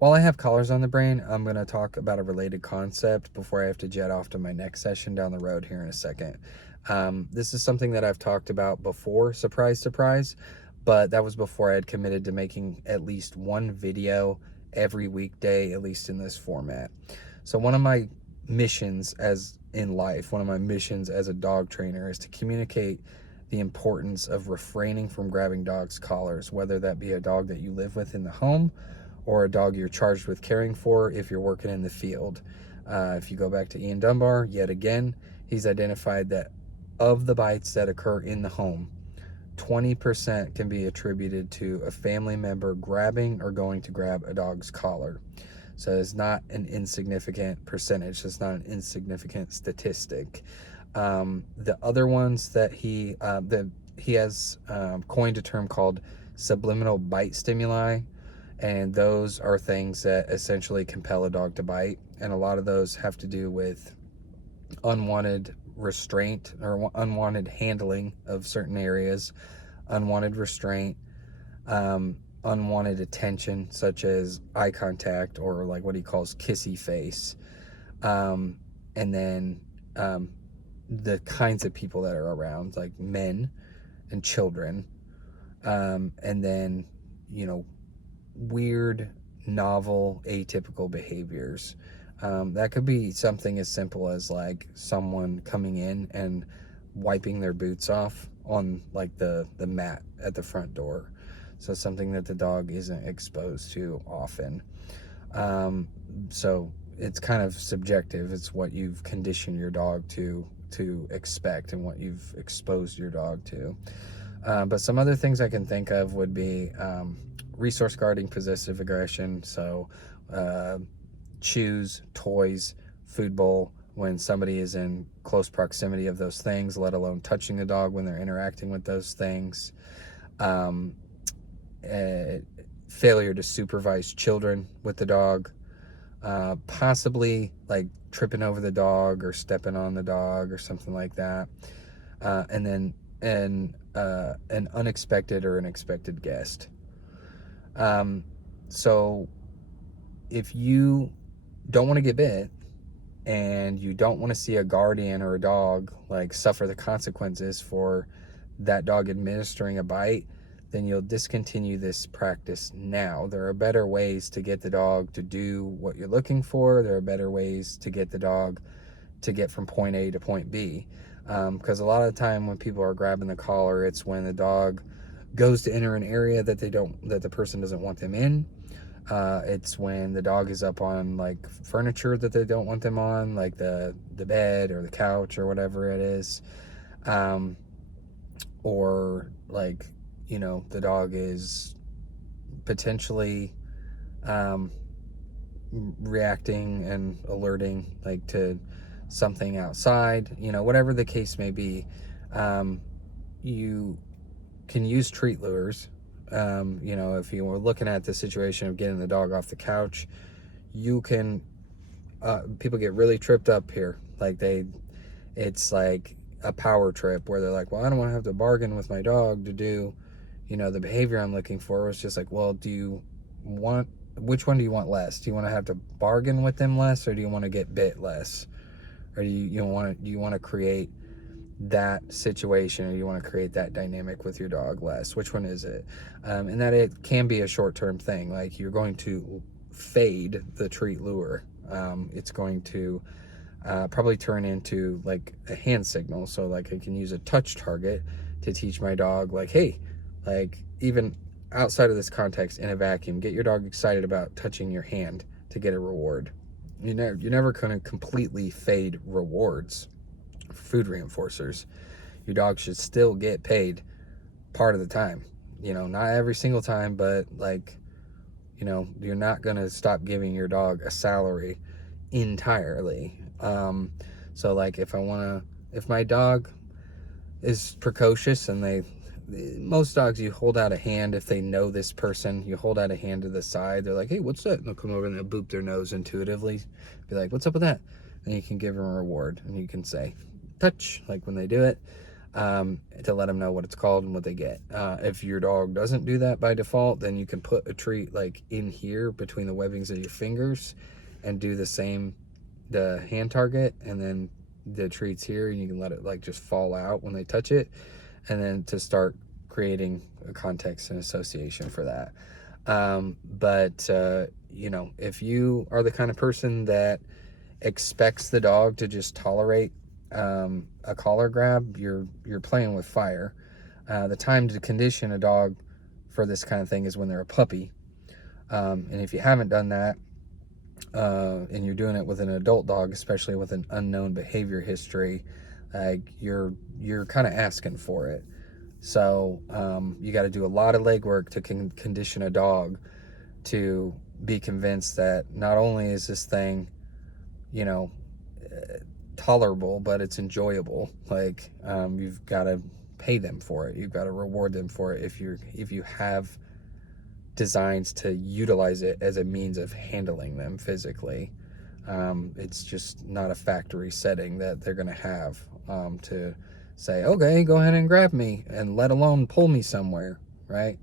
While I have collars on the brain, I'm going to talk about a related concept before I have to jet off to my next session down the road here in a second. This is something that I've talked about before, surprise, surprise, but that was before I had committed to making at least one video every weekday, at least in this format. So one of my missions as in life, one of my missions as a dog trainer is to communicate the importance of refraining from grabbing dogs' collars, whether that be a dog that you live with in the home or a dog you're charged with caring for if you're working in the field. If you go back to Ian Dunbar, yet again, he's identified that of the bites that occur in the home, 20% can be attributed to a family member grabbing or going to grab a dog's collar. So it's not an insignificant percentage. It's not an insignificant statistic. The other ones that he has coined a term called subliminal bite stimuli, and those are things that essentially compel a dog to bite, and a lot of those have to do with unwanted restraint or unwanted handling of certain areas, unwanted restraint, unwanted attention, such as eye contact or like what he calls kissy face, and then the kinds of people that are around, like men and children, and then, weird, novel, atypical behaviors. That could be something as simple as like someone coming in and wiping their boots off on like the mat at the front door. So something that the dog isn't exposed to often. So it's kind of subjective. It's what you've conditioned your dog to expect and what you've exposed your dog to. But some other things I can think of would be resource guarding possessive aggression. So chews, toys, food bowl, when somebody is in close proximity of those things, let alone touching the dog when they're interacting with those things. Failure to supervise children with the dog. Possibly like tripping over the dog or stepping on the dog or something like that. And then an unexpected or an expected guest. So if you don't want to get bit and you don't want to see a guardian or a dog like suffer the consequences for that dog administering a bite, then you'll discontinue this practice now. There are better ways to get the dog to do what you're looking for. There are better ways to get the dog to get from point A to point B. Because a lot of the time when people are grabbing the collar, it's when the dog goes to enter an area that the person doesn't want them in. It's when the dog is up on like furniture that they don't want them on, like the bed or the couch or whatever it is. Or like, the dog is potentially reacting and alerting like to something outside, whatever the case may be. You can use treat lures. If you were looking at the situation of getting the dog off the couch, you can, people get really tripped up here. Like it's like a power trip where they're like, well, I don't want to have to bargain with my dog to do, the behavior I'm looking for. It's just like, well, which one do you want less? Do you want to have to bargain with them less, or do you want to get bit less? Or do you want to create that situation, or you want to create that dynamic with your dog less? Which one is it? And that it can be a short-term thing. Like you're going to fade the treat lure. It's going to probably turn into like a hand signal. So like I can use a touch target to teach my dog like, hey, like even outside of this context in a vacuum, get your dog excited about touching your hand to get a reward. You're never going to completely fade rewards. Food reinforcers. Your dog should still get paid part of the time. Not every single time, but like, you're not going to stop giving your dog a salary entirely. So like if my dog is precocious, and most dogs, you hold out a hand if they know this person. You hold out a hand to the side. They're like, hey, what's that? And they'll come over and they'll boop their nose intuitively. Be like, what's up with that? And you can give them a reward, and you can say, touch, like when they do it. to let them know what it's called and what they get. If your dog doesn't do that by default, then you can put a treat like in here between the webbings of your fingers and do the same, the hand target, and then the treats here, and you can let it like just fall out when they touch it, and then to start creating a context and association for that. You know, if you are the kind of person that expects the dog to just tolerate a collar grab, you're playing with fire. The time to condition a dog for this kind of thing is when they're a puppy. And if you haven't done that, and you're doing it with an adult dog, especially with an unknown behavior history, you're kind of asking for it. So you got to do a lot of legwork to condition a dog to be convinced that not only is this thing, you know, tolerable, but it's enjoyable. Like you've got to pay them for it. You've got to reward them for it if you have designs to utilize it as a means of handling them physically. It's just not a factory setting that they're going to have to say, okay, go ahead and grab me, and let alone pull me somewhere, right?